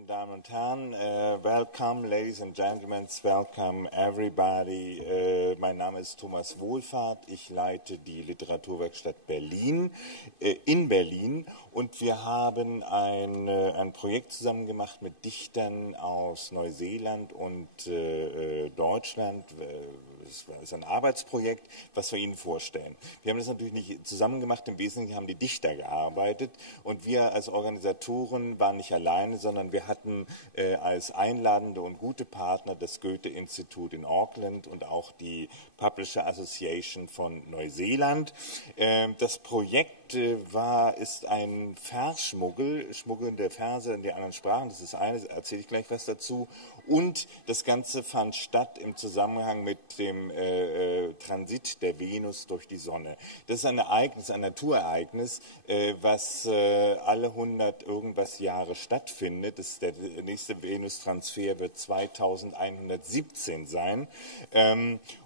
lieben Damen und Herren, welcome, ladies and gentlemen, welcome everybody. Mein Name ist Thomas Wohlfahrt, ich leite die Literaturwerkstatt Berlin, in Berlin, und wir haben ein Projekt zusammen gemacht mit Dichtern aus Neuseeland und Deutschland. Das ist ein Arbeitsprojekt, was wir Ihnen vorstellen. Wir haben das natürlich nicht zusammen gemacht, im Wesentlichen haben die Dichter gearbeitet und wir als Organisatoren waren nicht alleine, sondern wir hatten als einladende und gute Partner das Goethe-Institut in Auckland und auch die Publisher Association von Neuseeland. Das Projekt ist ein Versschmuggel, Schmuggeln der Verse in die anderen Sprachen, das ist eine, erzähle ich gleich was dazu. Und das Ganze fand statt im Zusammenhang mit dem Transit der Venus durch die Sonne. Das ist ein Ereignis, ein Naturereignis, was alle 100 irgendwas Jahre stattfindet. Der nächste Venus-Transfer wird 2117 sein.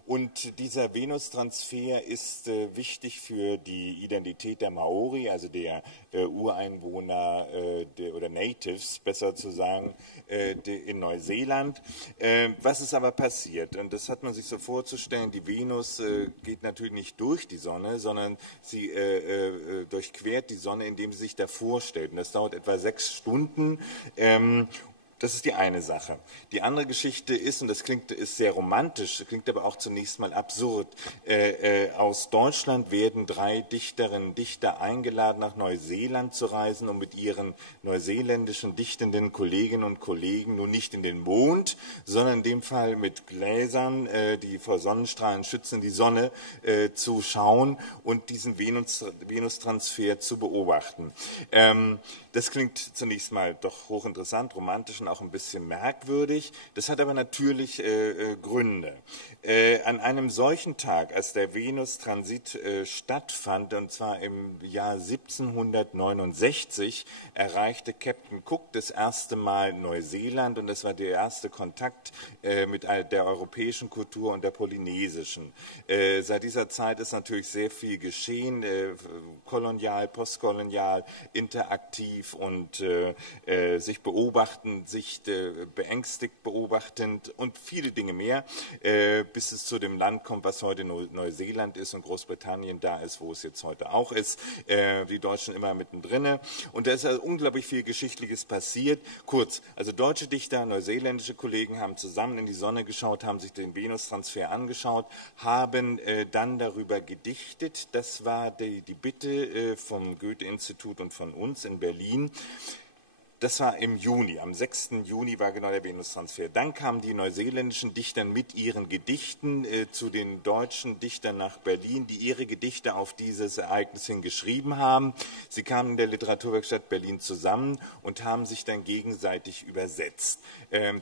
Und dieser Venus-Transfer ist wichtig für die Identität der Maori, also der Ureinwohner oder Natives, besser zu sagen, in Neuseeland. Was ist aber passiert? Und das hat man sich so vorzustellen, die Venus geht natürlich nicht durch die Sonne, sondern sie durchquert die Sonne, indem sie sich davor stellt. Und das dauert etwa 6 Stunden. Das ist die eine Sache. Die andere Geschichte ist, und ist sehr romantisch, klingt aber auch zunächst mal absurd, aus Deutschland werden 3 Dichterinnen und Dichter eingeladen, nach Neuseeland zu reisen, um mit ihren neuseeländischen dichtenden Kolleginnen und Kollegen nun nicht in den Mond, sondern in dem Fall mit Gläsern, die vor Sonnenstrahlen schützen, die Sonne zu schauen und diesen Venus-Transfer zu beobachten. Das klingt zunächst mal doch hochinteressant, romantisch und auch ein bisschen merkwürdig. Das hat aber natürlich Gründe. An einem solchen Tag, als der Venus-Transit stattfand, und zwar im Jahr 1769, erreichte Captain Cook das erste Mal Neuseeland, und das war der erste Kontakt mit der europäischen Kultur und der polynesischen. Seit dieser Zeit ist natürlich sehr viel geschehen, kolonial, postkolonial, interaktiv und sich beobachtend, sich beängstigt beobachtend und viele Dinge mehr, bis es zu dem Land kommt, was heute Neuseeland ist und Großbritannien da ist, wo es jetzt heute auch ist. Die Deutschen immer mittendrin. Und da ist also unglaublich viel Geschichtliches passiert. Kurz, also deutsche Dichter, neuseeländische Kollegen haben zusammen in die Sonne geschaut, haben sich den Venus-Transfer angeschaut, haben dann darüber gedichtet. Das war die Bitte vom Goethe-Institut und von uns in Berlin. Das war im Juni, am 6. Juni war genau der Venus-Transfer. Dann kamen die neuseeländischen Dichter mit ihren Gedichten zu den deutschen Dichtern nach Berlin, die ihre Gedichte auf dieses Ereignis hin geschrieben haben. Sie kamen in der Literaturwerkstatt Berlin zusammen und haben sich dann gegenseitig übersetzt.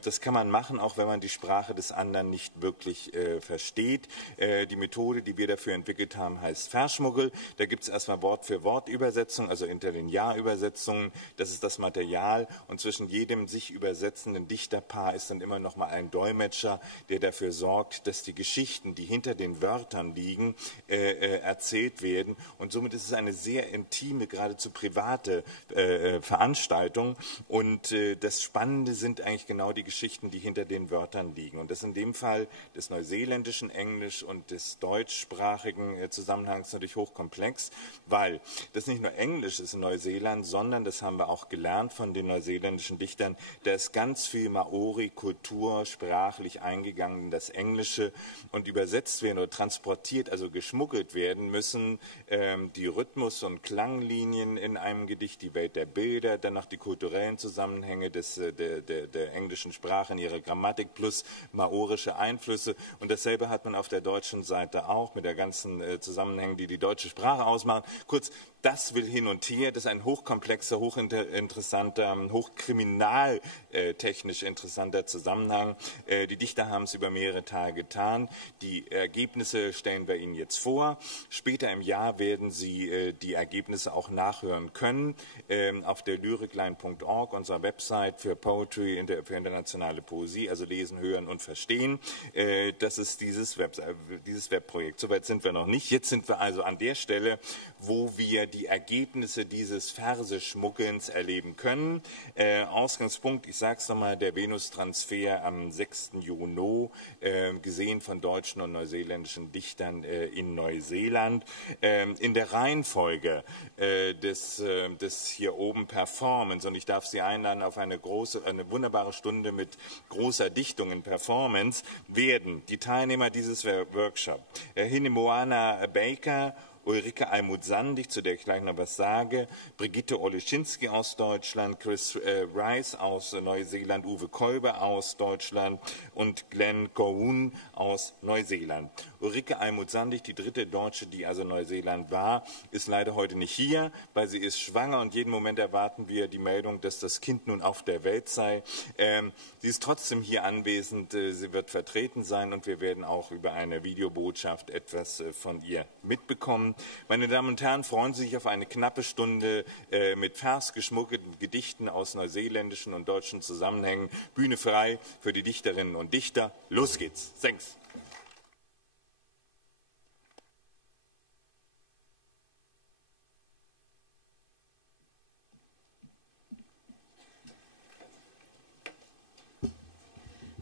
Das kann man machen, auch wenn man die Sprache des anderen nicht wirklich versteht. Die Methode, die wir dafür entwickelt haben, heißt Verschmuggel. Da gibt es erstmal Wort-für-Wort-Übersetzung, also Interlinearübersetzungen. Das ist das Material. Und zwischen jedem sich übersetzenden Dichterpaar ist dann immer noch mal ein Dolmetscher, der dafür sorgt, dass die Geschichten, die hinter den Wörtern liegen, erzählt werden. Und somit ist es eine sehr intime, geradezu private Veranstaltung. Und das Spannende sind eigentlich genau die Geschichten, die hinter den Wörtern liegen. Und das in dem Fall des neuseeländischen Englisch und des deutschsprachigen Zusammenhangs natürlich hochkomplex, weil das nicht nur Englisch ist in Neuseeland, sondern, das haben wir auch gelernt von den neuseeländischen Dichtern, da ist ganz viel Maori-Kultur sprachlich eingegangen in das Englische und übersetzt werden oder transportiert, also geschmuggelt werden müssen, die Rhythmus- und Klanglinien in einem Gedicht, die Welt der Bilder, dann noch die kulturellen Zusammenhänge der englischen Sprache in ihrer Grammatik plus maorische Einflüsse, und dasselbe hat man auf der deutschen Seite auch mit der ganzen Zusammenhänge, die die deutsche Sprache ausmachen. Kurz, das will hin und her, das ist ein hochkomplexer, hochinteressanter, hochkriminaltechnisch interessanter Zusammenhang. Die Dichter haben es über mehrere Tage getan. Die Ergebnisse stellen wir Ihnen jetzt vor. Später im Jahr werden Sie die Ergebnisse auch nachhören können auf der lyricline.org, unserer Website für Poetry, für internationale Poesie, also lesen, hören und verstehen. Das ist dieses Webprojekt. Soweit sind wir noch nicht. Jetzt sind wir also an der Stelle, wo wir die Ergebnisse dieses Verseschmuggelns erleben können. Ausgangspunkt, ich sage es nochmal, der Venus-Transfer am 6. Juni, gesehen von deutschen und neuseeländischen Dichtern in Neuseeland. In der Reihenfolge des hier oben Performance, und ich darf Sie einladen auf eine wunderbare Stunde mit großer Dichtung in Performance, werden die Teilnehmer dieses Workshops Hinemoana Baker, Ulrike Almut Sandig, zu der ich gleich noch was sage, Brigitte Oleschinski aus Deutschland, Chris Rice aus Neuseeland, Uwe Kolbe aus Deutschland und Colquhoun aus Neuseeland. Ulrike Almut Sandig, die dritte Deutsche, die also Neuseeland war, ist leider heute nicht hier, weil sie ist schwanger und jeden Moment erwarten wir die Meldung, dass das Kind nun auf der Welt sei. Sie ist trotzdem hier anwesend, sie wird vertreten sein und wir werden auch über eine Videobotschaft etwas von ihr mitbekommen. Meine Damen und Herren, freuen Sie sich auf eine knappe Stunde mit versgeschmuggelten Gedichten aus neuseeländischen und deutschen Zusammenhängen. Bühne frei für die Dichterinnen und Dichter. Los geht's. Thanks.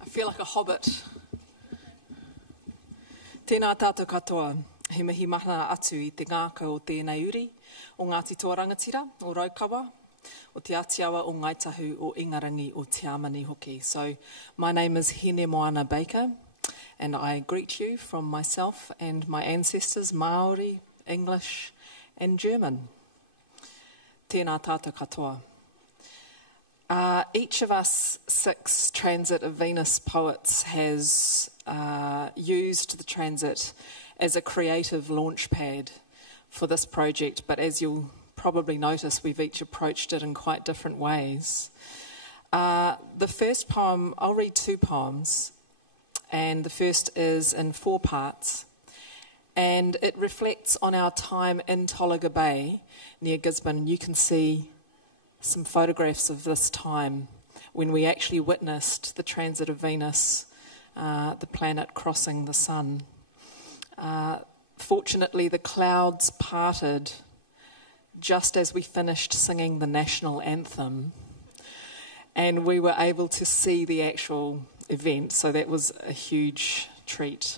I feel like a hobbit. Tēnā tātou katoa. He mihi mahana atu I te ngākau o tēnei uri, o Ngāti Tōrangatira, o Raukawa, o Te Atiawa, o Ngaitahu, o Ingarangi, o Te Amani hoki. So, my name is Hinemoana Baker, and I greet you from myself and my ancestors, Māori, English, and German. Tēnā tātou katoa. Each of us 6 Transit of Venus poets has used the transit as a creative launch pad for this project, but as you'll probably notice, we've each approached it in quite different ways. The first poem, I'll read 2 poems, and the first is in 4 parts, and it reflects on our time in Tolaga Bay near Gisborne. You can see some photographs of this time when we actually witnessed the transit of Venus, the planet crossing the sun. Fortunately, the clouds parted just as we finished singing the national anthem, and we were able to see the actual event, so that was a huge treat.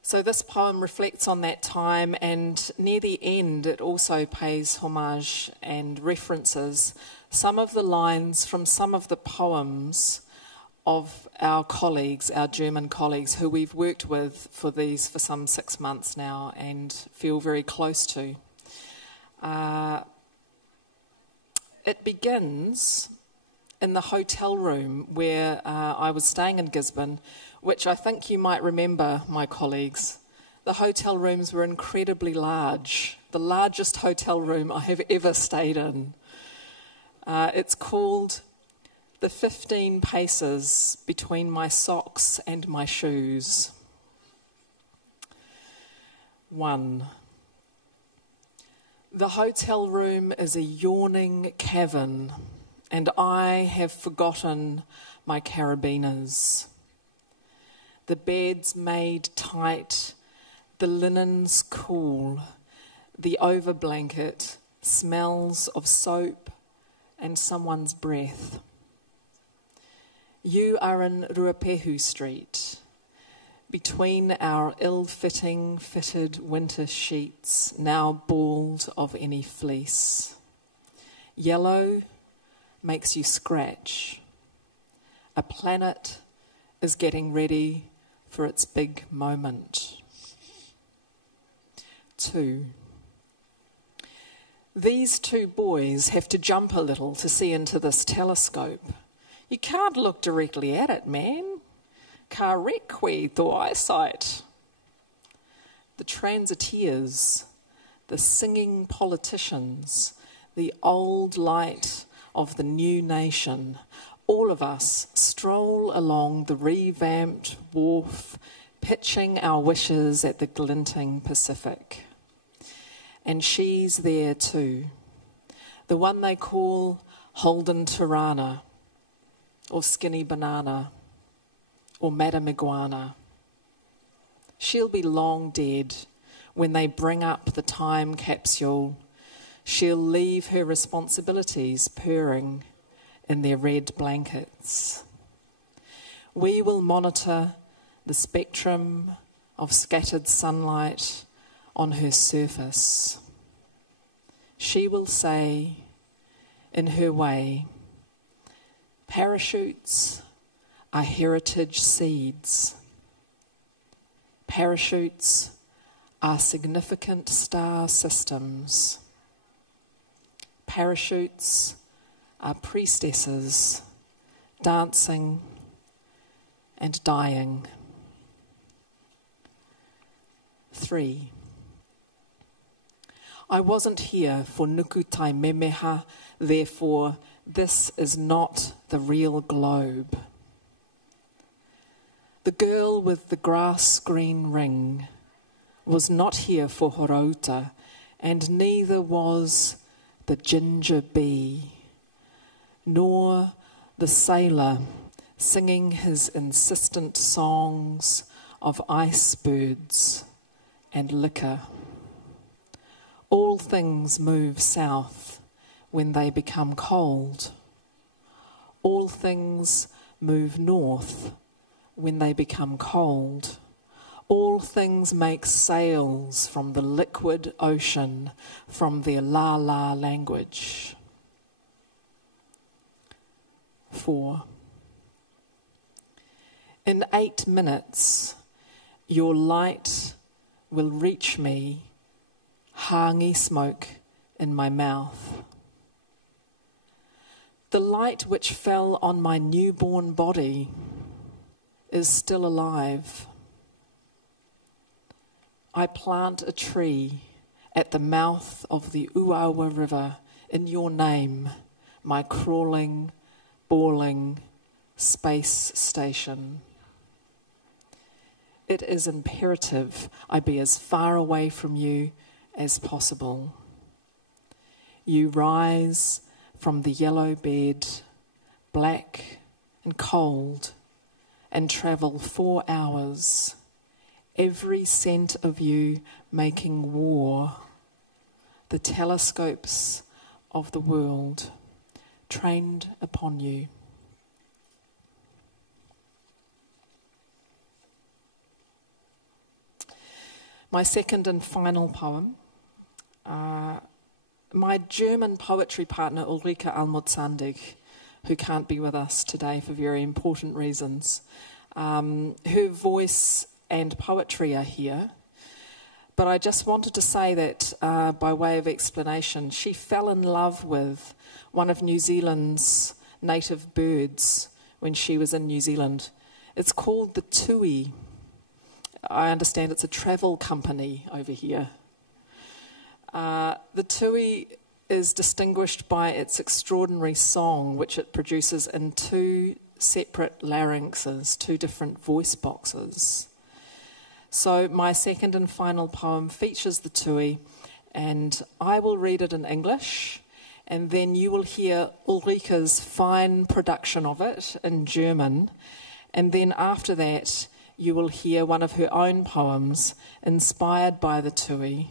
So this poem reflects on that time, and near the end it also pays homage and references some of the lines from some of the poems of our colleagues, our German colleagues, who we've worked with for some 6 months now and feel very close to. It begins in the hotel room where I was staying in Gisborne, which I think you might remember, my colleagues. The hotel rooms were incredibly large, the largest hotel room I have ever stayed in. It's called The 15 Paces Between My Socks and My Shoes. 1. The hotel room is a yawning cavern, and I have forgotten my carabiners. The bed's made tight, the linen's cool, the overblanket smells of soap and someone's breath. You are in Ruapehu Street, between our ill-fitting fitted winter sheets, now bald of any fleece. Yellow makes you scratch. A planet is getting ready for its big moment. 2. These 2 boys have to jump a little to see into this telescope. You can't look directly at it, man. Ka requi tō eyesight. The transiteers, the singing politicians, the old light of the new nation, all of us stroll along the revamped wharf, pitching our wishes at the glinting Pacific. And she's there too, the one they call Holden Tirana, or Skinny Banana, or Madam Iguana. She'll be long dead when they bring up the time capsule, she'll leave her responsibilities purring in their red blankets. We will monitor the spectrum of scattered sunlight on her surface. She will say, in her way, parachutes are heritage seeds. Parachutes are significant star systems. Parachutes are priestesses dancing and dying. 3. I wasn't here for nuku tai memeha, therefore this is not the real globe. The girl with the grass green ring was not here for horauta, and neither was the ginger bee, nor the sailor singing his insistent songs of icebergs and liquor. All things move south when they become cold. All things move north when they become cold. All things make sails from the liquid ocean, from their la-la language. 4. In 8 minutes, your light will reach me, hangi smoke in my mouth. The light which fell on my newborn body is still alive. I plant a tree at the mouth of the Uawa River in your name, my crawling, bawling space station. It is imperative I be as far away from you as possible. You rise from the yellow bed, black and cold, and travel 4 hours, every cent of you making war, the telescopes of the world trained upon you. My second and final poem. My German poetry partner Ulrike Almut Sandig, who can't be with us today for very important reasons, her voice and poetry are here. But I just wanted to say that by way of explanation, she fell in love with one of New Zealand's native birds when she was in New Zealand. It's called the tui. I understand it's a travel company over here. The tui is distinguished by its extraordinary song, which it produces in 2 separate larynxes, 2 different voice boxes. So my second and final poem features the tui, and I will read it in English, and then you will hear Ulrike's fine production of it in German, and then after that you will hear one of her own poems inspired by the tui,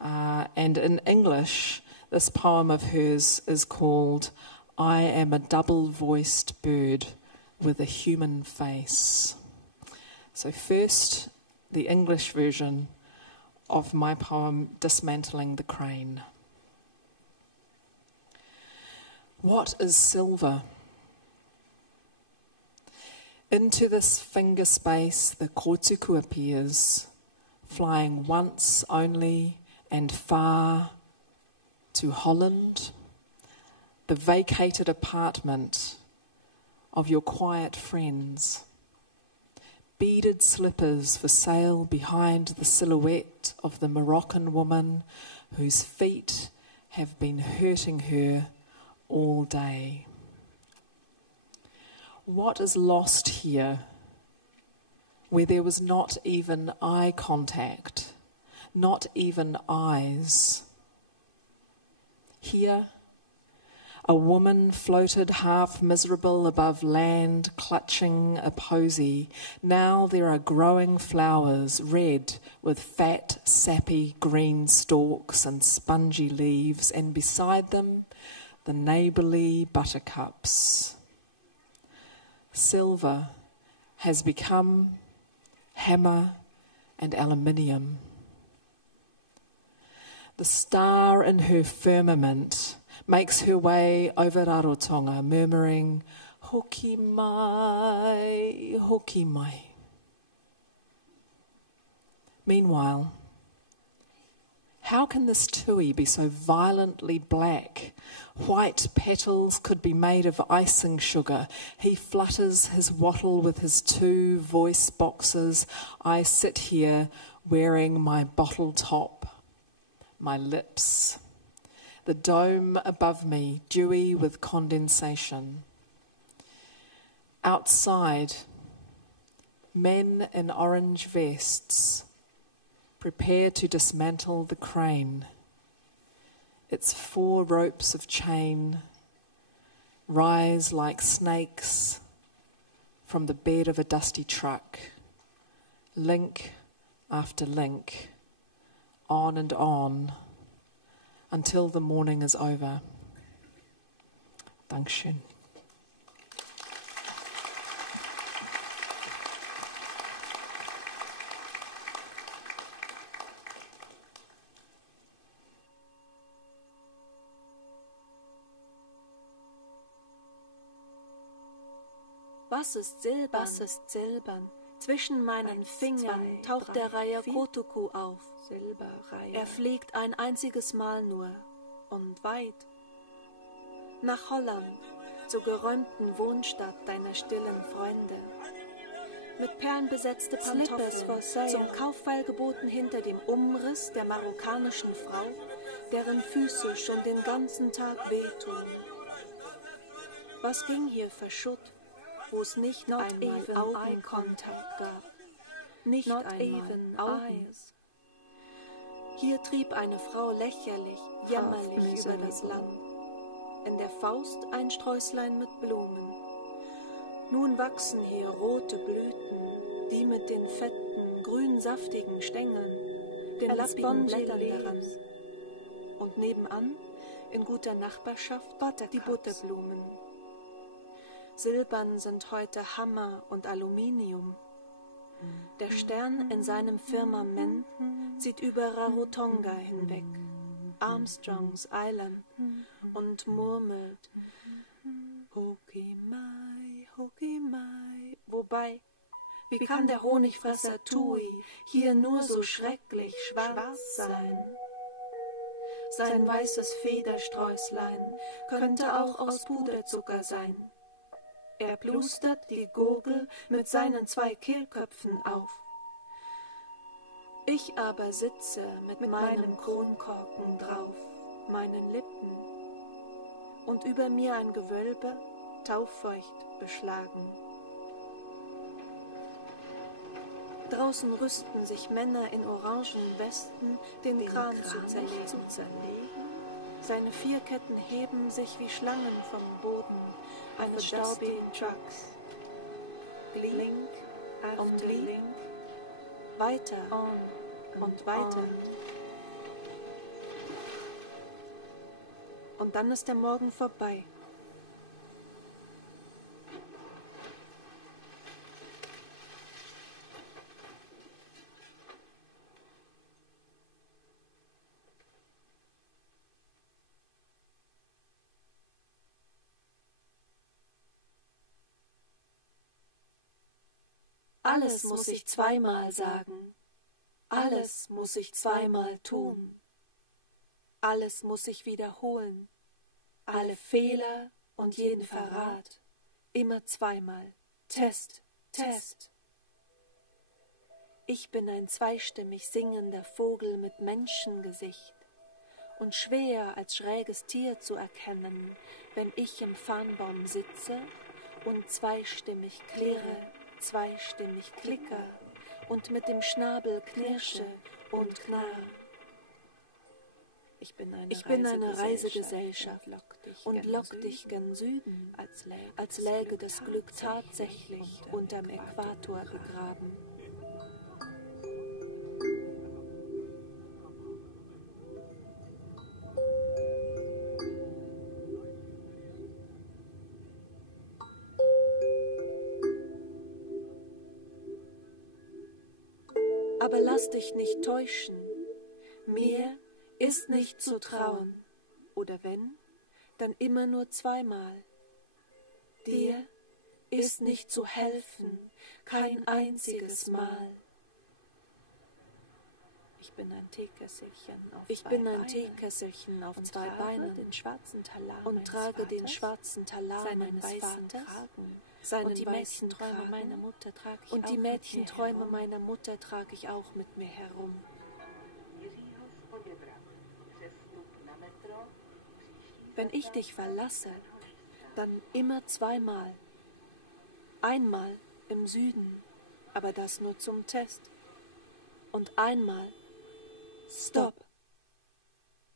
and in English this poem of hers is called I Am a Double-Voiced Bird with a Human Face. So first, the English version of my poem, Dismantling the Crane. What is silver? Into this finger space the kotuku appears, flying once only and far to Holland, the vacated apartment of your quiet friends. Beaded slippers for sale behind the silhouette of the Moroccan woman whose feet have been hurting her all day. What is lost here, where there was not even eye contact, not even eyes? Here, A woman floated half miserable above land, clutching a posy. Now there are growing flowers, red, with fat, sappy green stalks and spongy leaves, and beside them, the neighbourly buttercups. Silver has become hammer and aluminium. The star in her firmament makes her way over Rarotonga, murmuring, "Hoki mai, hoki mai." Meanwhile, how can this tui be so violently black? White petals could be made of icing sugar. He flutters his wattle with his 2 voice boxes. I sit here wearing my bottle top, my lips. The dome above me, dewy with condensation. Outside, men in orange vests prepare to dismantle the crane. Its 4 ropes of chain rise like snakes from the bed of a dusty truck, link after link, on and on, until the morning is over. Dankeschön. Was ist silbern? Was ist silbern? Zwischen meinen Fingern taucht der Reiher Kotoku auf. Er fliegt ein einziges Mal nur und weit. Nach Holland, zur geräumten Wohnstadt deiner stillen Freunde. Mit perlenbesetzte Pantoffeln, zum Kaufpfeil geboten hinter dem Umriss der marokkanischen Frau, deren Füße schon den ganzen Tag wehtun. Was ging hier für Schutt, wo es nicht einmal Augenkontakt gab, nicht einmal Eyes. Hier trieb eine Frau lächerlich, jämmerlich über das Land, in der Faust ein Sträußlein mit Blumen. Nun wachsen hier rote Blüten, die mit den fetten, grün saftigen Stängeln, den lappigen Blättern daran. Und nebenan, in guter Nachbarschaft, die Butterblumen. Silbern sind heute Hammer und Aluminium. Der Stern in seinem Firmament zieht über Rarotonga hinweg, Armstrongs Island, und murmelt Hoki mai. Wobei, wie kann der Honigfresser Tui hier nur so schrecklich schwarz sein? Sein weißes Federsträußlein könnte auch aus Puderzucker sein. Er plustert die Gurgel mit seinen 2 Kehlköpfen auf. Ich aber sitze mit meinem Kronkorken drauf, meinen Lippen, und über mir ein Gewölbe, tauffeucht beschlagen. Draußen rüsten sich Männer in orangen Westen, den Kran zu zerlegen. Seine 4 Ketten heben sich wie Schlangen vom Boden eines staubigen Trucks. Link und Link, weiter und weiter. Und dann ist der Morgen vorbei. Alles muss ich zweimal sagen. Alles muss ich zweimal tun. Alles muss ich wiederholen. Alle Fehler und jeden Verrat. Immer zweimal. Test, Test. Ich bin ein zweistimmig singender Vogel mit Menschengesicht und schwer als schräges Tier zu erkennen, wenn ich im Farnbaum sitze und zweistimmig klirre, zweistimmig klicker und mit dem Schnabel knirsche und knarr. Ich bin eine Reisegesellschaft und lock dich gen Süden, als läge das Glück tatsächlich unterm Äquator begraben. Aber lass dich nicht täuschen, mir ist nicht zu trauen, oder wenn, dann immer nur zweimal. Dir ist nicht zu helfen, kein einziges Mal. Ich bin ein Teekesselchen auf zwei Beinen und trage den schwarzen Talar meines Vaters. Und die Mädchenträume meiner Mutter trage ich auch mit mir herum. Wenn ich dich verlasse, dann immer zweimal. Einmal im Süden, aber das nur zum Test. Und einmal Stopp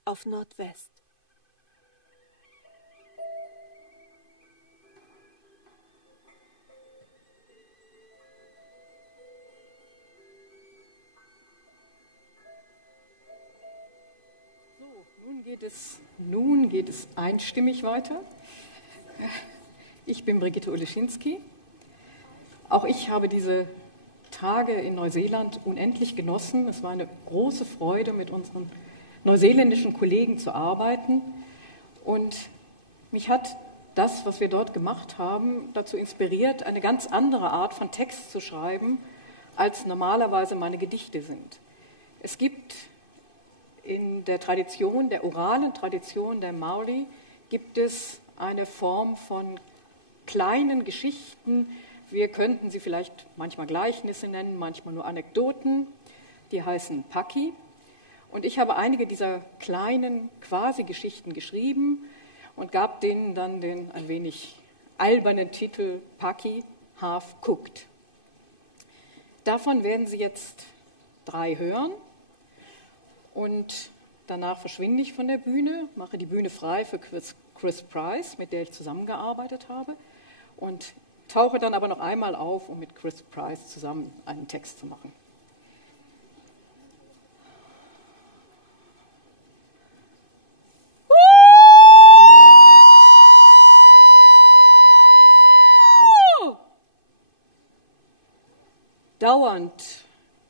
auf Nordwest. Nun geht es einstimmig weiter. Ich bin Brigitte Oleschinski. Auch ich habe diese Tage in Neuseeland unendlich genossen. Es war eine große Freude, mit unseren neuseeländischen Kollegen zu arbeiten. Und mich hat das, was wir dort gemacht haben, dazu inspiriert, eine ganz andere Art von Text zu schreiben, als normalerweise meine Gedichte sind. Es gibt in der Tradition, der oralen Tradition der Maori, gibt es eine Form von kleinen Geschichten. Wir könnten sie vielleicht manchmal Gleichnisse nennen, manchmal nur Anekdoten. Die heißen Paki. Und ich habe einige dieser kleinen Quasi-Geschichten geschrieben und gab denen dann den ein wenig albernen Titel Paki Half Cooked. Davon werden Sie jetzt 3 hören. Und danach verschwinde ich von der Bühne, mache die Bühne frei für Chris Price, mit der ich zusammengearbeitet habe, und tauche dann aber noch einmal auf, um mit Chris Price zusammen einen Text zu machen. Dauernd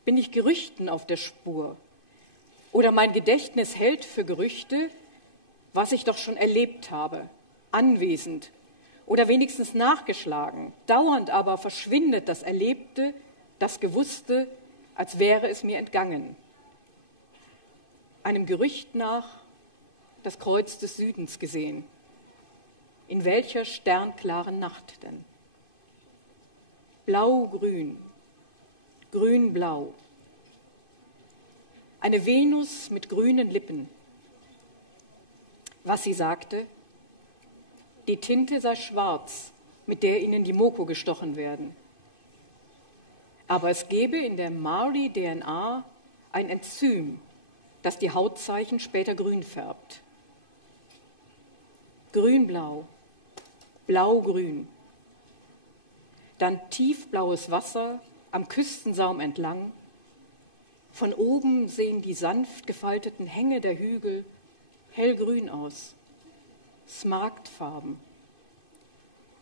bin ich Gerüchten auf der Spur. Oder mein Gedächtnis hält für Gerüchte, was ich doch schon erlebt habe, anwesend oder wenigstens nachgeschlagen. Dauernd aber verschwindet das Erlebte, das Gewusste, als wäre es mir entgangen. Einem Gerücht nach das Kreuz des Südens gesehen. In welcher sternklaren Nacht denn? Blau-grün, grün-blau. Eine Venus mit grünen Lippen. Was sie sagte? Die Tinte sei schwarz, mit der ihnen die Moko gestochen werden. Aber es gebe in der Maori-DNA ein Enzym, das die Hautzeichen später grün färbt. Grün-blau, blau-grün. Dann tiefblaues Wasser am Küstensaum entlang. Von oben sehen die sanft gefalteten Hänge der Hügel hellgrün aus, Smaragdfarben.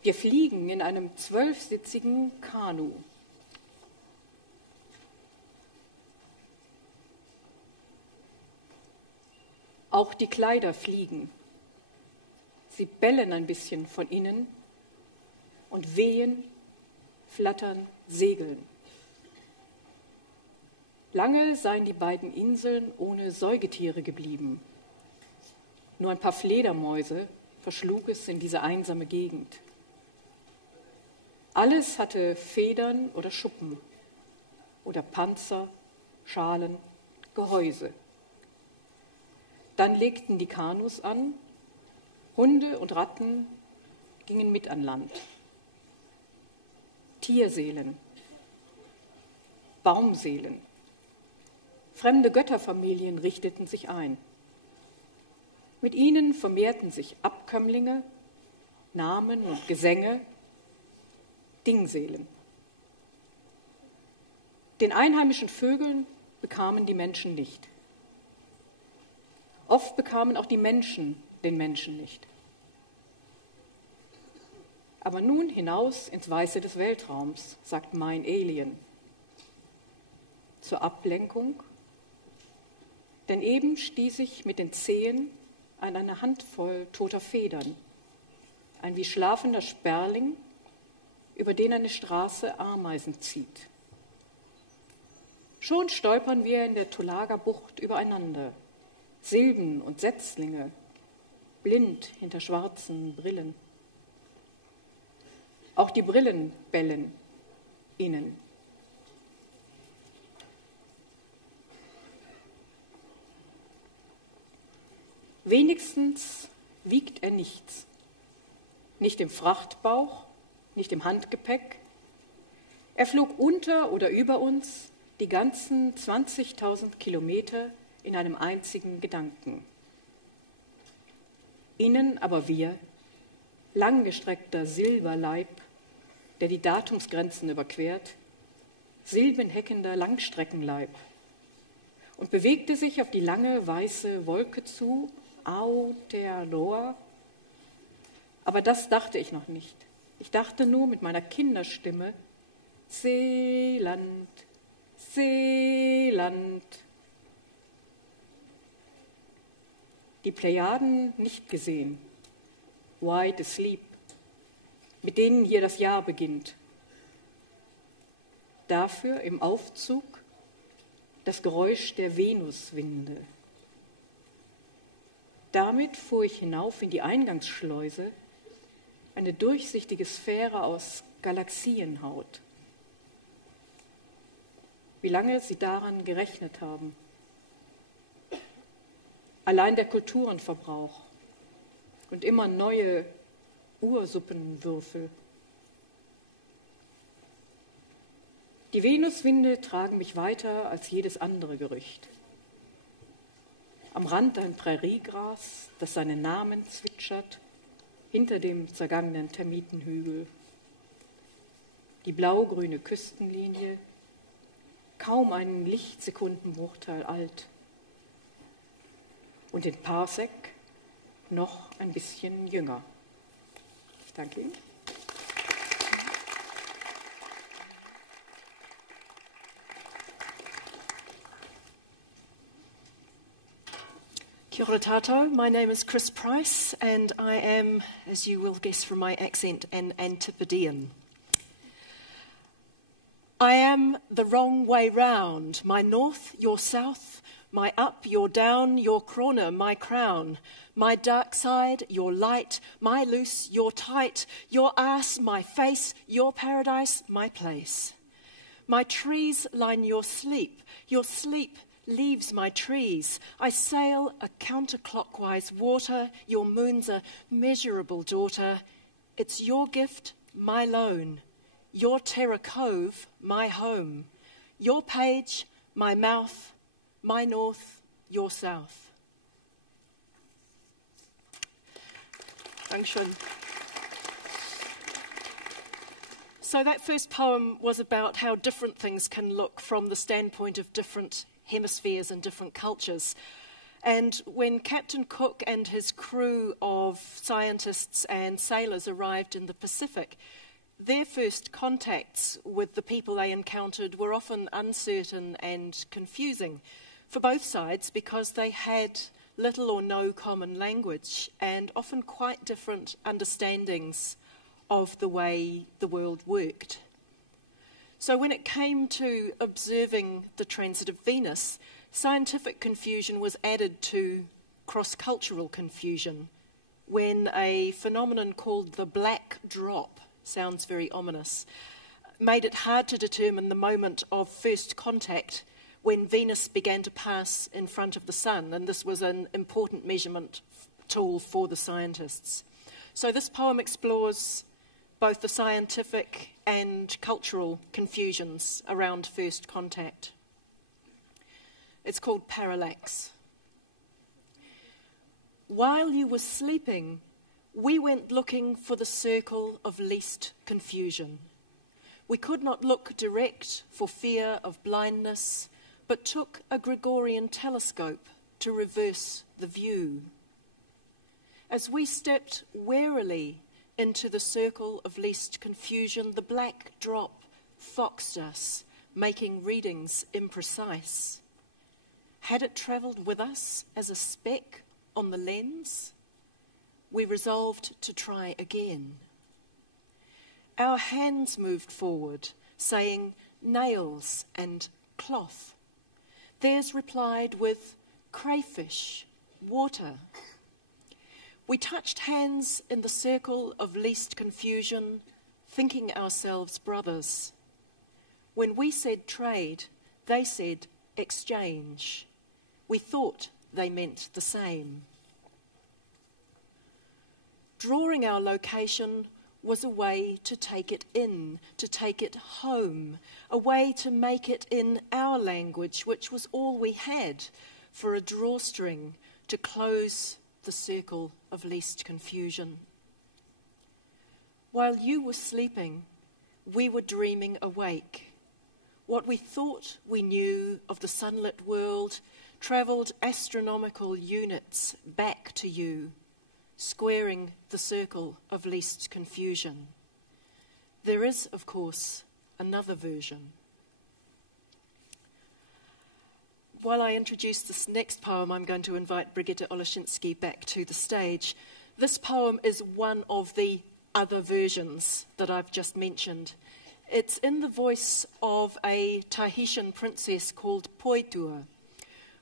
Wir fliegen in einem 12-sitzigen Kanu. Auch die Kleider fliegen. Sie bellen ein bisschen von innen und wehen, flattern, segeln. Lange seien die beiden Inseln ohne Säugetiere geblieben. Nur ein paar Fledermäuse verschlug es in diese einsame Gegend. Alles hatte Federn oder Schuppen oder Panzer, Schalen, Gehäuse. Dann legten die Kanus an, Hunde und Ratten gingen mit an Land. Tierseelen, Baumseelen. Fremde Götterfamilien richteten sich ein. Mit ihnen vermehrten sich Abkömmlinge, Namen und Gesänge, Dingseelen. Den einheimischen Vögeln bekamen die Menschen nicht. Oft bekamen auch die Menschen den Menschen nicht. Aber nun hinaus ins Weiße des Weltraums, sagt mein Alien. Zur Ablenkung, denn eben stieß ich mit den Zehen an eine Handvoll toter Federn, ein wie schlafender Sperling, über den eine Straße Ameisen zieht. Schon stolpern wir in der Tolaga-Bucht übereinander, Silben und Setzlinge, blind hinter schwarzen Brillen. Auch die Brillen bellen innen. Wenigstens wiegt er nichts. Nicht im Frachtbauch, nicht im Handgepäck. Er flog unter oder über uns die ganzen 20.000 Kilometer in einem einzigen Gedanken. Innen aber wir, langgestreckter Silberleib, der die Datumsgrenzen überquert, silbenheckender Langstreckenleib, und bewegte sich auf die lange weiße Wolke zu, Aotearoa. Aber das dachte ich noch nicht. Ich dachte nur mit meiner Kinderstimme, Seeland, Seeland. Die Plejaden nicht gesehen, wide asleep, mit denen hier das Jahr beginnt. Dafür im Aufzug das Geräusch der Venuswinde. Damit fuhr ich hinauf in die Eingangsschleuse, eine durchsichtige Sphäre aus Galaxienhaut. Wie lange sie daran gerechnet haben. Allein der Kulturenverbrauch und immer neue Ursuppenwürfel. Die Venuswinde tragen mich weiter als jedes andere Gerücht. Am Rand ein Präriegras, das seinen Namen zwitschert, hinter dem zergangenen Termitenhügel. Die blaugrüne Küstenlinie, kaum einen Lichtsekundenbruchteil alt. Und in Parsec noch ein bisschen jünger. Ich danke Ihnen. Kia ora tātou. My name is Chris Price and I am, as you will guess from my accent, an Antipodean. I am the wrong way round, my north, your south, my up, your down, your corner, my crown, my dark side, your light, my loose, your tight, your ass, my face, your paradise, my place. My trees line your sleep leaves my trees. I sail a counterclockwise water, your moon's a measurable daughter. It's your gift, my loan, your terra cove, my home, your page, my mouth, my north, your south. Dankeschön. So that first poem was about how different things can look from the standpoint of different hemispheres and different cultures. And when Captain Cook and his crew of scientists and sailors arrived in the Pacific, their first contacts with the people they encountered were often uncertain and confusing for both sides because they had little or no common language and often quite different understandings of the way the world worked. So when it came to observing the transit of Venus, scientific confusion was added to cross-cultural confusion when a phenomenon called the black drop, sounds very ominous, made it hard to determine the moment of first contact when Venus began to pass in front of the sun, and this was an important measurement tool for the scientists. So this poem explores both the scientific and cultural confusions around first contact. It's called Parallax. while you were sleeping, we went looking for the circle of least confusion. We could not look direct for fear of blindness, but took a Gregorian telescope to reverse the view. As we stepped warily into the circle of least confusion, the black drop foxed us, making readings imprecise. Had it travelled with us as a speck on the lens? We resolved to try again. Our hands moved forward, saying nails and cloth. Theirs replied with crayfish, water. We touched hands in the circle of least confusion, thinking ourselves brothers. When we said trade, they said exchange. We thought they meant the same. Drawing our location was a way to take it in, to take it home, a way to make it in our language, which was all we had, for a drawstring to close the circle of least confusion. While you were sleeping, we were dreaming awake. What we thought we knew of the sunlit world travelled astronomical units back to you, squaring the circle of least confusion. There is, of course, another version. While I introduce this next poem, I'm going to invite Brigitte Oleschinski back to the stage. This poem is one of the other versions that I've just mentioned. It's in the voice of a Tahitian princess called Poitua,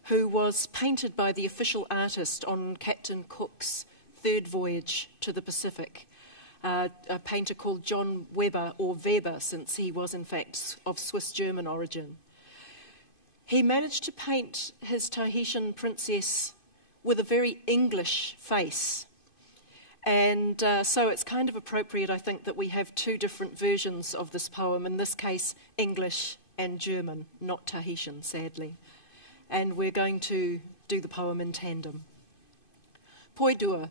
who was painted by the official artist on Captain Cook's third voyage to the Pacific, a painter called John Weber, or Weber, since he was in fact of Swiss-German origin. He managed to paint his Tahitian princess with a very English face. And so it's kind of appropriate, I think, that we have two different versions of this poem, in this case English and German, not Tahitian, sadly. And we're going to do the poem in tandem. Poidua.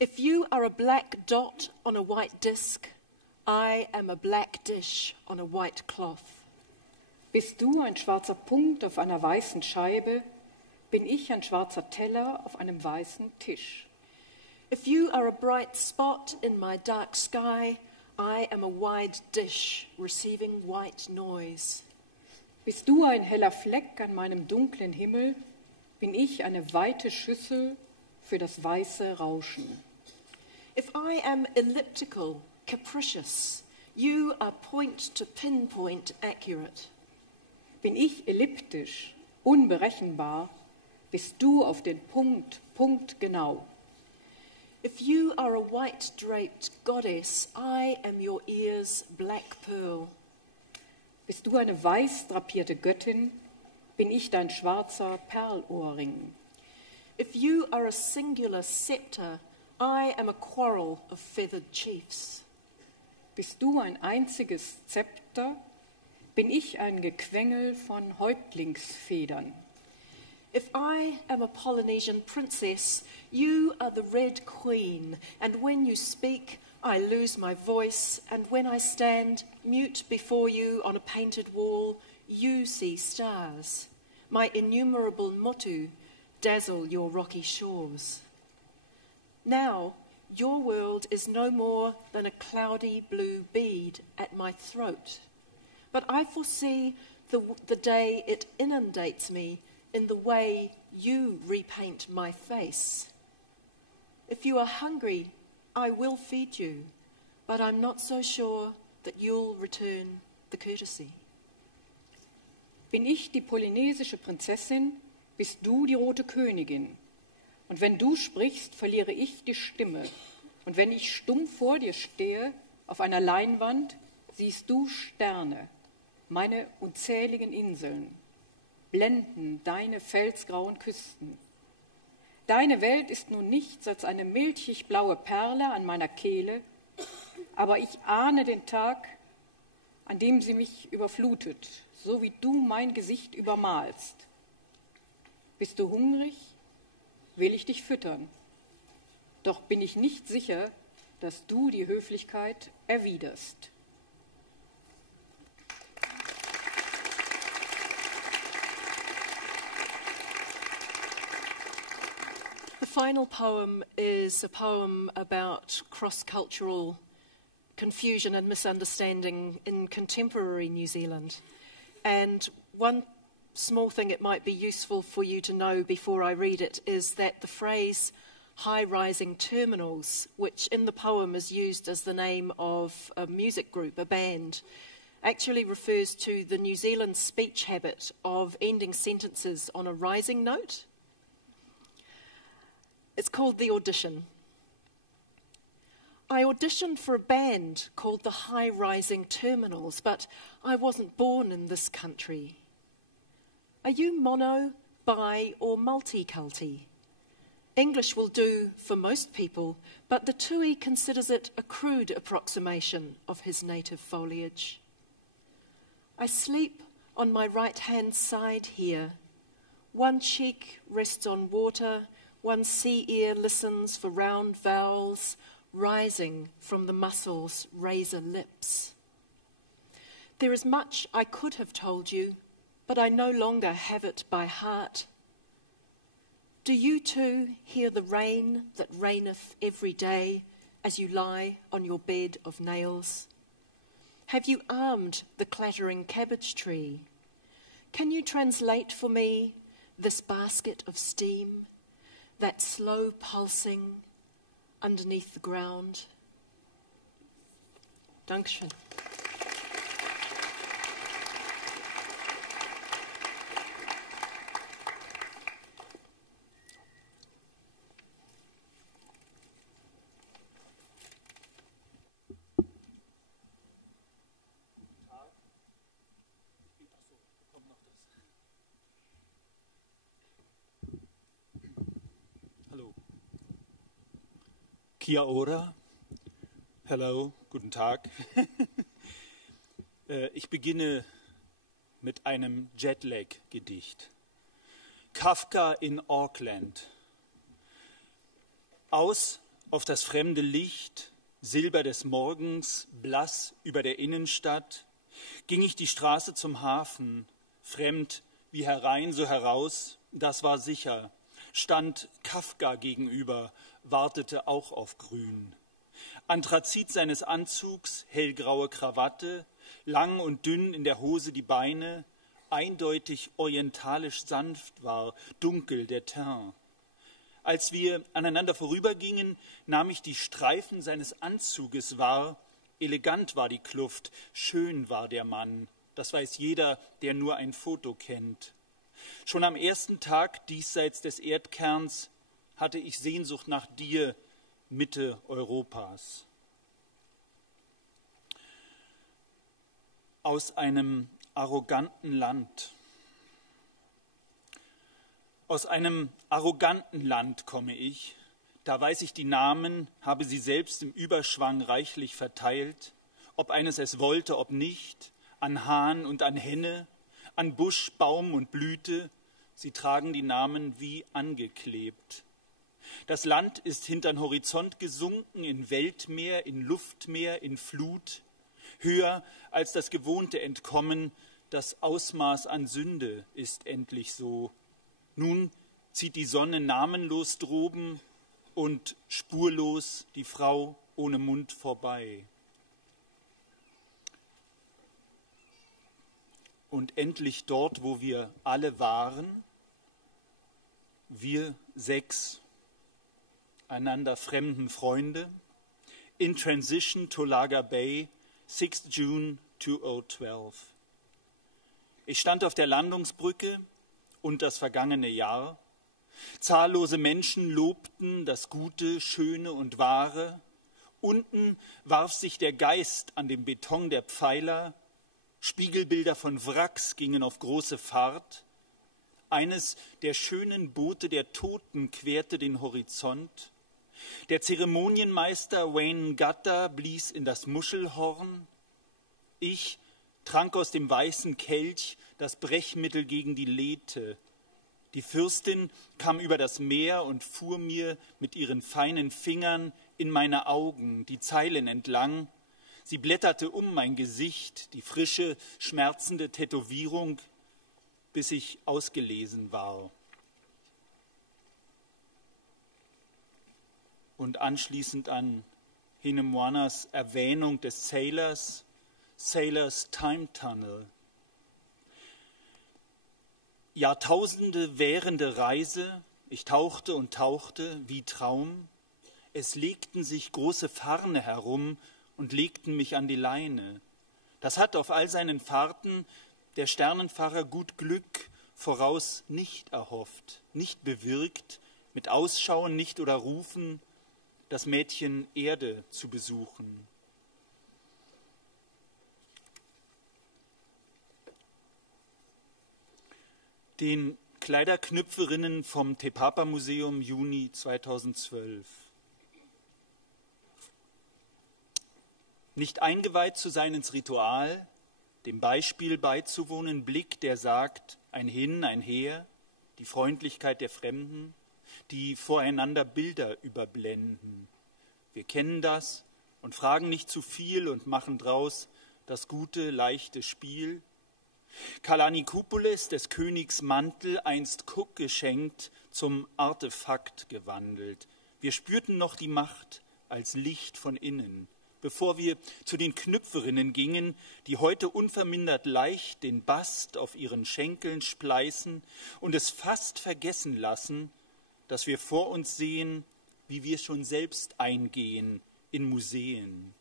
If you are a black dot on a white disc, I am a black dish on a white cloth. Bist du ein schwarzer Punkt auf einer weißen Scheibe, bin ich ein schwarzer Teller auf einem weißen Tisch. If you are a bright spot in my dark sky, I am a wide dish receiving white noise. Bist du ein heller Fleck an meinem dunklen Himmel, bin ich eine weite Schüssel für das weiße Rauschen. If I am elliptical, capricious, you are point to pinpoint accurate. Bin ich elliptisch, unberechenbar, bist du auf den Punkt, Punkt genau. If you are a white-draped goddess, I am your ear's black pearl. Bist du eine weiß drapierte Göttin, bin ich dein schwarzer Perlohrring. If you are a singular scepter, I am a quarrel of feathered chiefs. Bist du ein einziges Zepter, bin ich ein Gequengel von Häuptlingsfedern. If I am a Polynesian princess, you are the Red Queen, and when you speak, I lose my voice, and when I stand mute before you on a painted wall, you see stars. My innumerable motu dazzle your rocky shores. Now, your world is no more than a cloudy blue bead at my throat. But I foresee the day it inundates me in the way you repaint my face. If you are hungry, I will feed you, but I'm not so sure that you'll return the courtesy. Bin ich die polynesische Prinzessin, bist du die rote Königin. Und wenn du sprichst, verliere ich die Stimme. Und wenn ich stumm vor dir stehe, auf einer Leinwand, siehst du Sterne, meine unzähligen Inseln, blenden deine felsgrauen Küsten. Deine Welt ist nun nichts als eine milchig blaue Perle an meiner Kehle, aber ich ahne den Tag, an dem sie mich überflutet, so wie du mein Gesicht übermalst. Bist du hungrig? will ich dich füttern. Doch bin ich nicht sicher, dass du die Höflichkeit erwiderst. The final poem is a poem about cross-cultural confusion and misunderstanding in contemporary New Zealand. And one small thing it might be useful for you to know before I read it is that the phrase high-rising terminals, which in the poem is used as the name of a music group, a band, actually refers to the New Zealand speech habit of ending sentences on a rising note. It's called the audition. I auditioned for a band called the High Rising Terminals, but I wasn't born in this country. Are you mono, bi, or multiculti? English will do for most people, but the Tui considers it a crude approximation of his native foliage. I sleep on my right-hand side here. One cheek rests on water, one sea ear listens for round vowels rising from the muscles' razor lips. There is much I could have told you, but I no longer have it by heart. Do you too hear the rain that raineth every day as you lie on your bed of nails? Have you armed the clattering cabbage tree? Can you translate for me this basket of steam, that slow pulsing underneath the ground? Dankeschön. Kia ora. Hello, guten Tag. Ich beginne mit einem Jetlag-Gedicht. Kafka in Auckland. Aus auf das fremde Licht, Silber des Morgens, blass über der Innenstadt, ging ich die Straße zum Hafen, fremd wie herein, so heraus, das war sicher, stand Kafka gegenüber, wartete auch auf Grün. Anthrazit seines Anzugs, hellgraue Krawatte, lang und dünn in der Hose die Beine, eindeutig orientalisch sanft war, dunkel der Teint. Als wir aneinander vorübergingen, nahm ich die Streifen seines Anzuges wahr. Elegant war die Kluft, schön war der Mann. Das weiß jeder, der nur ein Foto kennt. Schon am ersten Tag diesseits des Erdkerns hatte ich Sehnsucht nach dir, Mitte Europas. Aus einem arroganten Land. Aus einem arroganten Land komme ich. Da weiß ich die Namen, habe sie selbst im Überschwang reichlich verteilt. Ob eines es wollte, ob nicht, an Hahn und an Henne, an Busch, Baum und Blüte, sie tragen die Namen wie angeklebt. Das Land ist hintern Horizont gesunken, in Weltmeer, in Luftmeer, in Flut, höher als das gewohnte Entkommen, das Ausmaß an Sünde ist endlich so. Nun zieht die Sonne namenlos droben und spurlos die Frau ohne Mund vorbei. Und endlich dort, wo wir alle waren, wir 6 einander fremden Freunde, in Transition, Tolaga Bay, 6 June 2012. Ich stand auf der Landungsbrücke und das vergangene Jahr. Zahllose Menschen lobten das Gute, Schöne und Wahre. Unten warf sich der Geist an den Beton der Pfeiler. Spiegelbilder von Wracks gingen auf große Fahrt. Eines der schönen Boote der Toten querte den Horizont. Der Zeremonienmeister Wayne Gatta blies in das Muschelhorn. Ich trank aus dem weißen Kelch das Brechmittel gegen die Lethe. Die Fürstin kam über das Meer und fuhr mir mit ihren feinen Fingern in meine Augen die Zeilen entlang. Sie blätterte um mein Gesicht, die frische, schmerzende Tätowierung, bis ich ausgelesen war. Und anschließend an Hinemoanas Erwähnung des Sailors Time Tunnel. Jahrtausende währende Reise, ich tauchte und tauchte wie Traum. Es legten sich große Farne herum und legten mich an die Leine. Das hat auf all seinen Fahrten der Sternenfahrer gut Glück voraus nicht erhofft, nicht bewirkt, mit Ausschauen nicht oder Rufen, das Mädchen Erde zu besuchen. Den Kleiderknüpferinnen vom Te Papa Museum Juni 2012. Nicht eingeweiht zu sein ins Ritual, dem Beispiel beizuwohnen, Blick, der sagt, ein Hin, ein Her, die Freundlichkeit der Fremden, die voreinander Bilder überblenden. Wir kennen das und fragen nicht zu viel und machen draus das gute, leichte Spiel. Kalanikopolis, des Königs Mantel, einst Cook geschenkt, zum Artefakt gewandelt. Wir spürten noch die Macht als Licht von innen, bevor wir zu den Knüpferinnen gingen, die heute unvermindert leicht den Bast auf ihren Schenkeln spleißen und es fast vergessen lassen, dass wir vor uns sehen, wie wir schon selbst eingehen in Museen.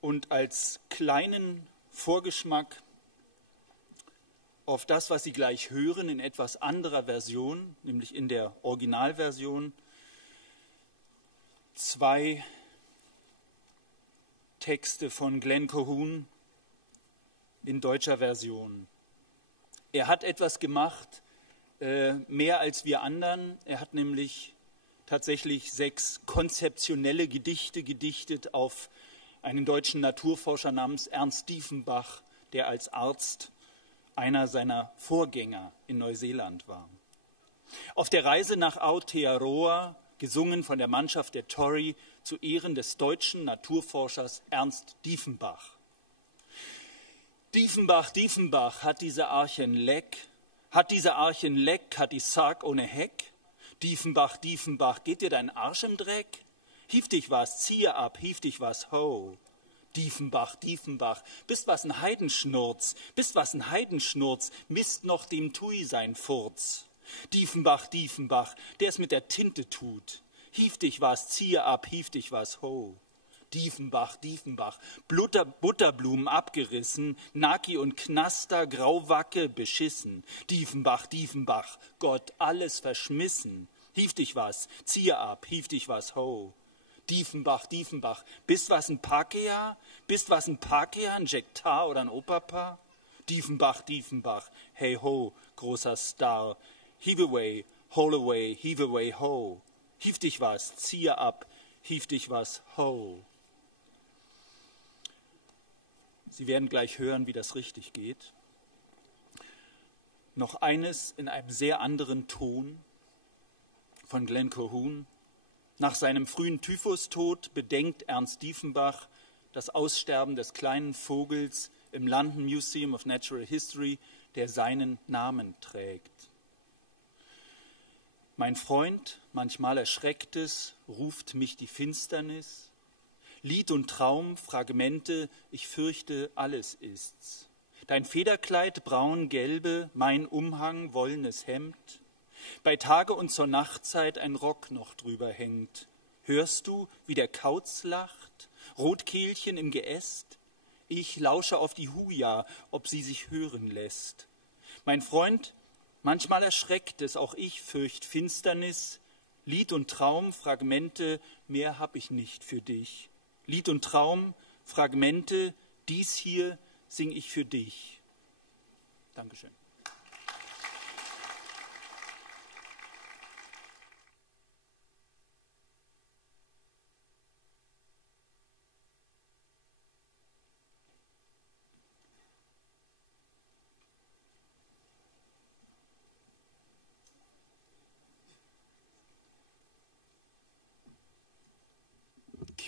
Und als kleinen Vorgeschmack auf das, was Sie gleich hören, in etwas anderer Version, nämlich in der Originalversion, 2 Texte von Colquhoun in deutscher Version. Er hat etwas gemacht, mehr als wir anderen. Er hat nämlich tatsächlich 6 konzeptionelle Gedichte gedichtet auf einen deutschen Naturforscher namens Ernst Diefenbach, der als Arzt einer seiner Vorgänger in Neuseeland war. Auf der Reise nach Aotearoa, gesungen von der Mannschaft der Tory, zu Ehren des deutschen Naturforschers Ernst Diefenbach. Diefenbach, Diefenbach, hat diese Archen Leck, hat die Sarg ohne Heck? Diefenbach, Diefenbach, geht dir dein Arsch im Dreck? Hief dich was, ziehe ab, hief dich was, ho. Diefenbach, Diefenbach, bist was ein Heidenschnurz, misst noch dem Tui sein Furz. Diefenbach, Diefenbach, der es mit der Tinte tut. Hief dich was, ziehe ab, hief dich was, ho. Diefenbach, Diefenbach, Butterblumen abgerissen, Naki und Knaster, Grauwacke beschissen. Diefenbach, Diefenbach, Gott, alles verschmissen. Hief dich was, ziehe ab, hief dich was, ho. Diefenbach, Diefenbach, bist was ein Pakea? Ein Jektar oder ein Opapa? Diefenbach, Diefenbach, hey ho, großer Star. Heave away, ho. Hief dich was, ziehe ab, hief dich was, ho. Sie werden gleich hören, wie das richtig geht. Noch eines in einem sehr anderen Ton von Colquhoun. Nach seinem frühen Typhustod bedenkt Ernst Diefenbach das Aussterben des kleinen Vogels im London Museum of Natural History, der seinen Namen trägt. Mein Freund, manchmal erschreckt es, ruft mich die Finsternis. Lied und Traum, Fragmente, ich fürchte, alles ist's. Dein Federkleid braun-gelbe, mein Umhang wollenes Hemd. Bei Tage und zur Nachtzeit ein Rock noch drüber hängt. Hörst du, wie der Kauz lacht? Rotkehlchen im Geäst? Ich lausche auf die Huja, ob sie sich hören lässt. Mein Freund, manchmal erschreckt es, auch ich fürcht Finsternis. Lied und Traum, Fragmente, mehr hab ich nicht für dich. Lied und Traum, Fragmente, dies hier sing ich für dich. Dankeschön.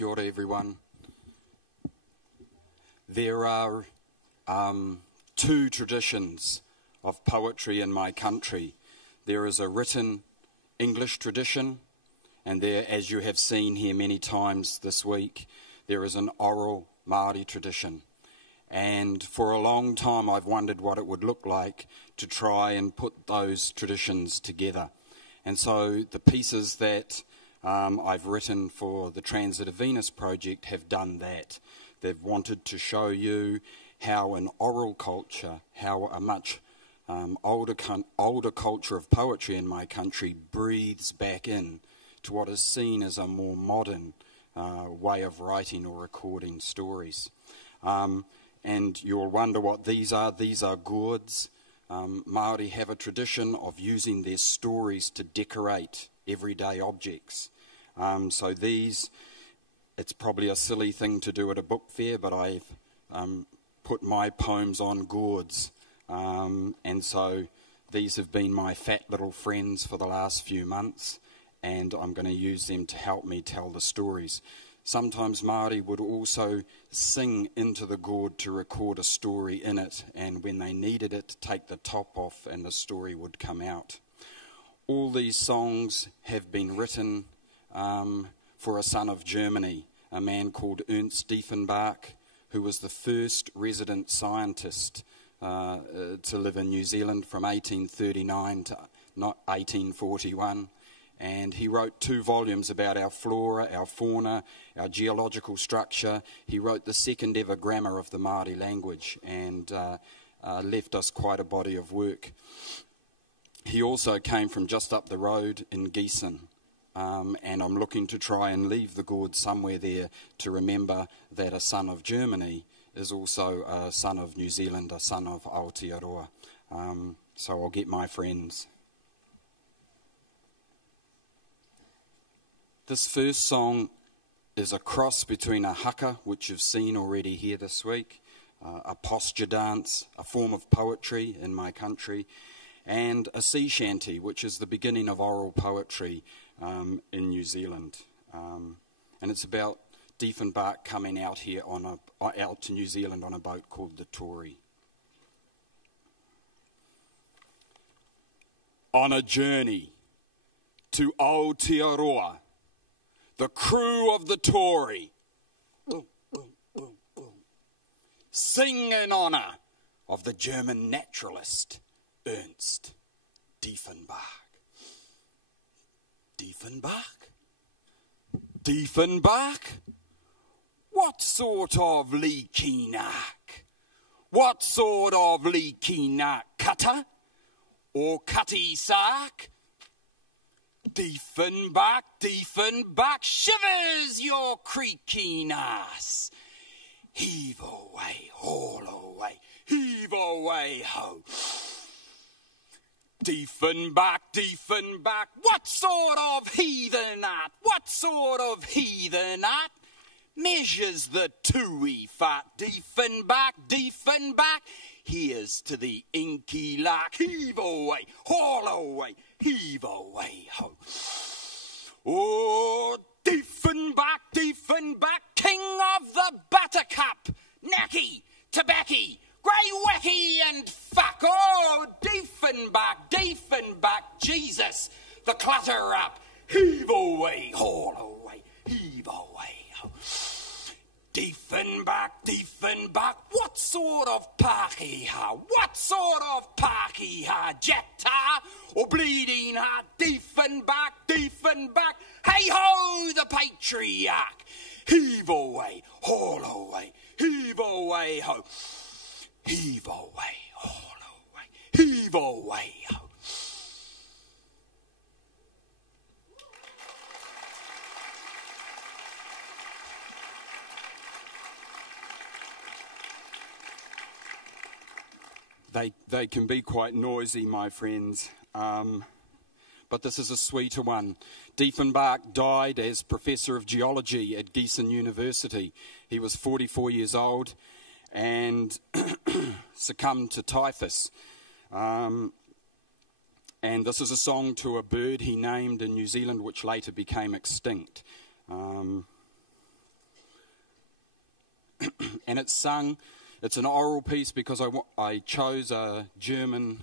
Kia ora, everyone. There are two traditions of poetry in my country. There is a written English tradition, and there, as you have seen here many times this week, there is an oral Māori tradition. And for a long time I've wondered what it would look like to try and put those traditions together. And so the pieces that I've written for the Transit of Venus project have done that. They've wanted to show you how an oral culture, how a much older culture of poetry in my country breathes back in to what is seen as a more modern way of writing or recording stories. And you'll wonder what these are. These are gourds. Māori have a tradition of using their stories to decorate everyday objects. So these, it's probably a silly thing to do at a book fair, but I've put my poems on gourds. And so these have been my fat little friends for the last few months, and I'm going to use them to help me tell the stories. Sometimes Māori would also sing into the gourd to record a story in it, and when they needed it, take the top off and the story would come out. All these songs have been written for a son of Germany, a man called Ernst Diefenbach, who was the first resident scientist to live in New Zealand from 1839 to 1841. And he wrote 2 volumes about our flora, our fauna, our geological structure. He wrote the second ever grammar of the Māori language and left us quite a body of work. He also came from just up the road in Gießen, and I'm looking to try and leave the gourd somewhere there to remember that a son of Germany is also a son of New Zealand, a son of Aotearoa. So I'll get my friends. This first song is a cross between a haka, which you've seen already here this week, a posture dance, a form of poetry in my country, and a sea shanty, which is the beginning of oral poetry in New Zealand. And it's about Diefenbach coming out here out to New Zealand on a boat called the Tory. On a journey to Aotearoa, the crew of the Tory sing in honour of the German naturalist Ernst Diefenbach. Diefenbach? Diefenbach? What sort of leaky knack? What sort of leaky knack? Cutter? Or cutty sack? Diefenbach, Diefenbach, shivers your creaky ass. Heave away, haul away, heave away, ho. Diefenbach, Diefenbach, what sort of heathen art? What sort of heathen art measures the tui fat? Diefenbach, Diefenbach, here's to the inky lark. Heave away, haul away, heave away, ho. Oh, Diefenbach, Diefenbach, king of the buttercup, knacky, tobaccy, grey wacky and fuck. Oh, Diefenbach, Diefenbach, Jesus, the clutter up. Heave away, haul away, heave away, ho. Diefenbach, Diefenbach, what sort of pakeha? What sort of pakeha? Jetta or bleeding heart? Diefenbach, Diefenbach, hey-ho, the patriarch. Heave away, haul away, heave away, ho. Heave away, haul away, heave away, ho. They can be quite noisy, my friends, but this is a sweeter one. Diefenbach died as Professor of Geology at Gießen University. He was 44 years old and succumbed to typhus. And this is a song to a bird he named in New Zealand, which later became extinct. And it's sung, it's an oral piece because I chose a German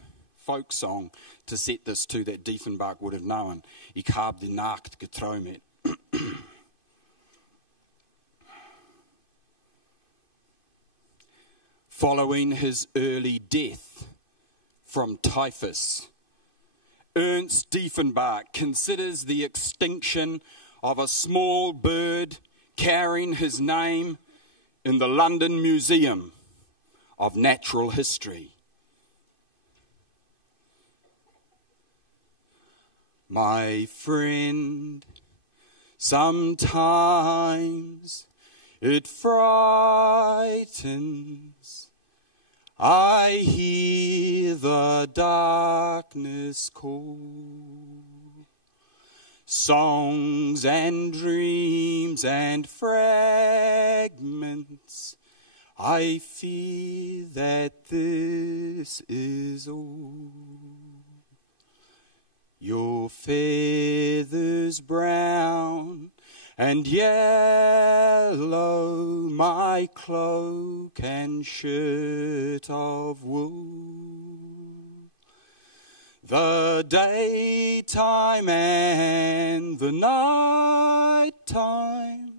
folk song to set this to that Diefenbach would have known. Ich hab die Nacht geträumt. Following his early death from typhus, Ernst Diefenbach considers the extinction of a small bird carrying his name in the London Museum of Natural History. My friend, sometimes it frightens. I hear the darkness call. Songs and dreams and fragments. I fear that this is all. Your feathers brown and yellow, my cloak and shirt of wool. The daytime and the night time,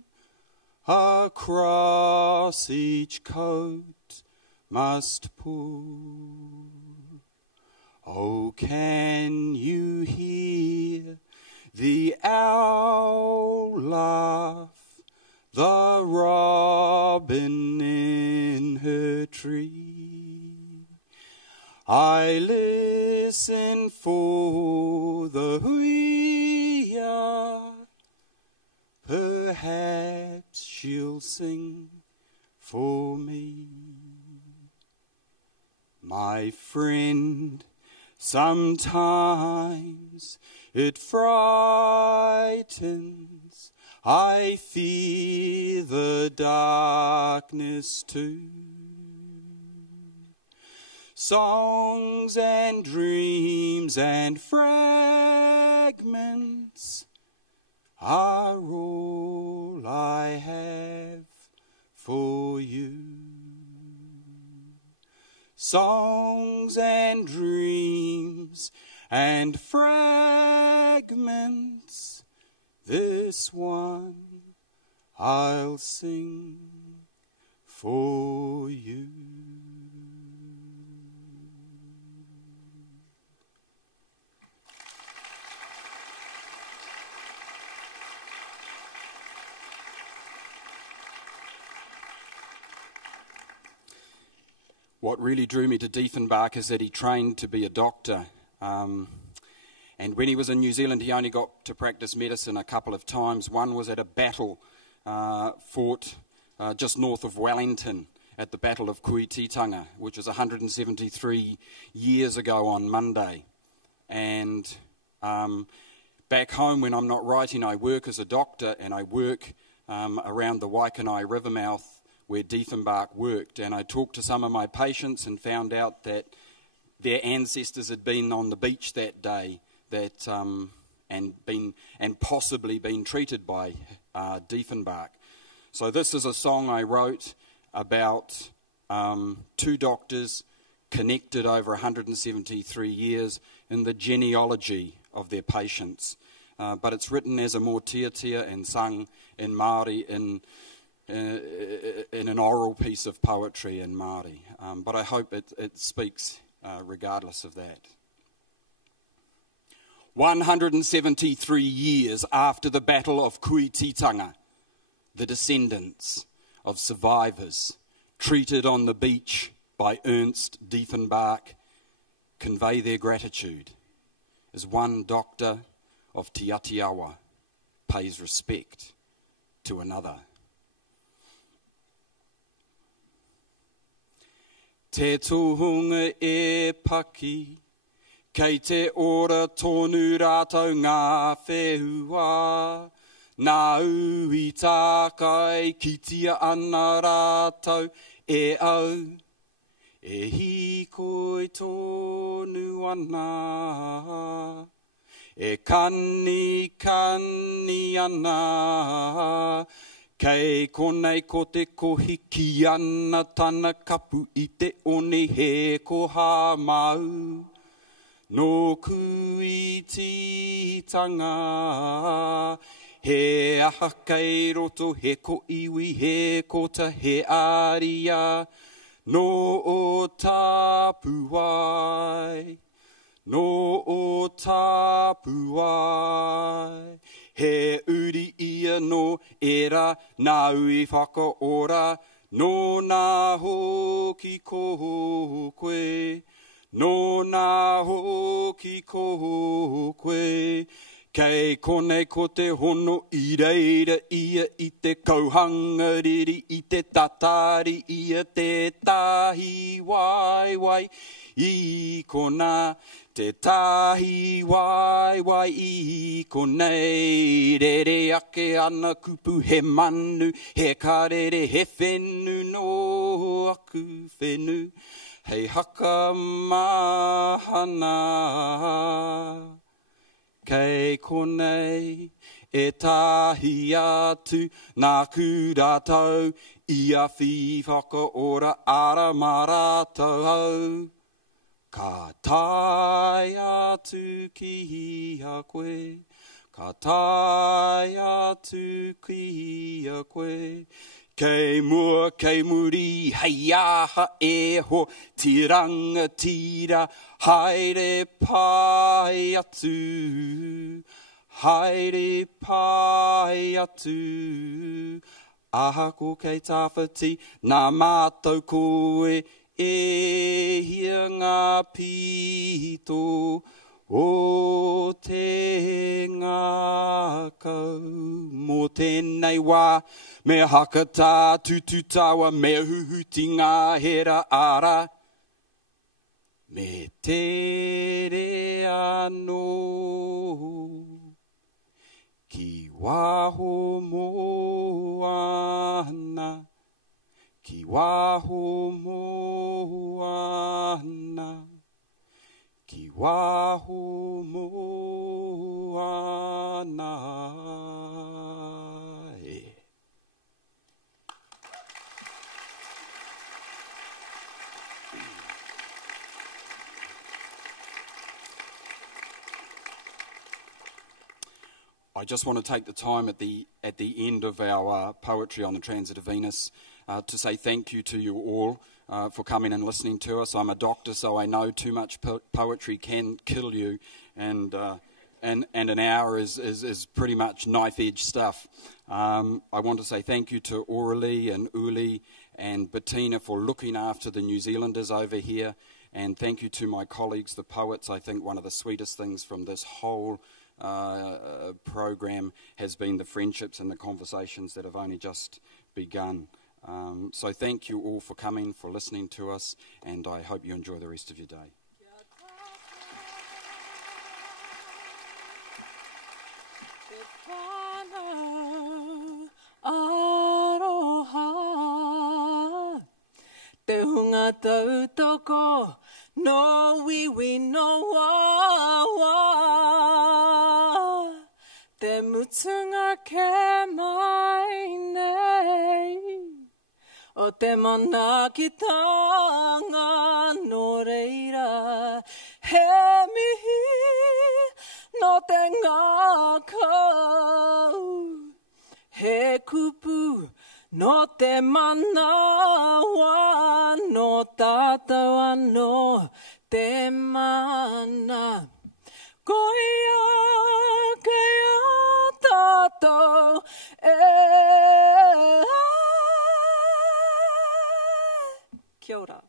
across each coat must pull. Oh, can you hear the owl laugh, the robin in her tree? I listen for the huia, perhaps she'll sing for me. My friend, sometimes it frightens. I fear the darkness too. Songs and dreams and fragments are all I have for you. Songs and dreams and fragments, this one I'll sing for you. What really drew me to Diefenbach is that he trained to be a doctor. And when he was in New Zealand, he only got to practice medicine a couple of times. One was at a battle fought just north of Wellington at the Battle of Kuititanga, which was 173 years ago on Monday. And back home, when I'm not writing, I work as a doctor, and I work around the Waikanae River mouth where Diefenbach worked. And I talked to some of my patients and found out that their ancestors had been on the beach that day, and possibly been treated by Diefenbach. So this is a song I wrote about two doctors connected over 173 years in the genealogy of their patients. But it's written as a mōtiatia and sung in Māori in an oral piece of poetry in Māori. But I hope it speaks regardless of that. 173 years after the Battle of Kuititanga, the descendants of survivors treated on the beach by Ernst Diefenbach convey their gratitude as one doctor of Te Atiawa pays respect to another. Te tohunga e paki, kei te ora tonu rātou ngā whehua, nā ui tākai ki tia ana rātou e au, e hikoi tonu ana, e kani ana, Kei konei ko te kohi ki ana tana kapu I te one he ko ha mau. No kuititanga, he aha kei roto, he ko iwi, he kota, he aria. No o tapuai, no o tapuai. He uri ia no era, na ui whakaora, no na hoki ko koe. No na hoki ko koe, kei konei ko te hono I reira ia I te kauhanga riri I te tatari ia te tahi wai wai I kona te tahi wai wai I konei rere ake ana kupu he manu he karere he whenu no aku whenu Hei haka mahana, kei konei e tahi atu nā kūrātau ia whi whakaora ara maratau au. Ka tai atu ki a koe, ka tai atu ki a koe. Kei mua, kei muri, hei aha e ho, tiranga tira, haere pai atu, haere pai atu. Aha ko kei tawhati, nā mātou koe, e hia ngā pito, o te ngākau. Mō tēnei wā, me hakata tututawa, me huhuti ngā hera ara. Me tere anō, ki waho mō ana, ki waho mō ana. Ki waho mo ana e. I just want to take the time at the end of our poetry on the Transit of Venus to say thank you to you all. For coming and listening to us. I'm a doctor, so I know too much poetry can kill you, and an hour is pretty much knife-edge stuff. I want to say thank you to Aurelie and Uli and Bettina for looking after the New Zealanders over here, and thank you to my colleagues, the poets. I think one of the sweetest things from this whole program has been the friendships and the conversations that have only just begun. So thank you all for coming, for listening to us, and I hope you enjoy the rest of your day. Te hunga tautoko, no wiwi no wawa. Te mutunga ke mai nei. O te mana ki tanga no reira. He mihi no te ngākau. He kupu no te manawa, no tātou anō te mana. Koia kea tātou Kia ora.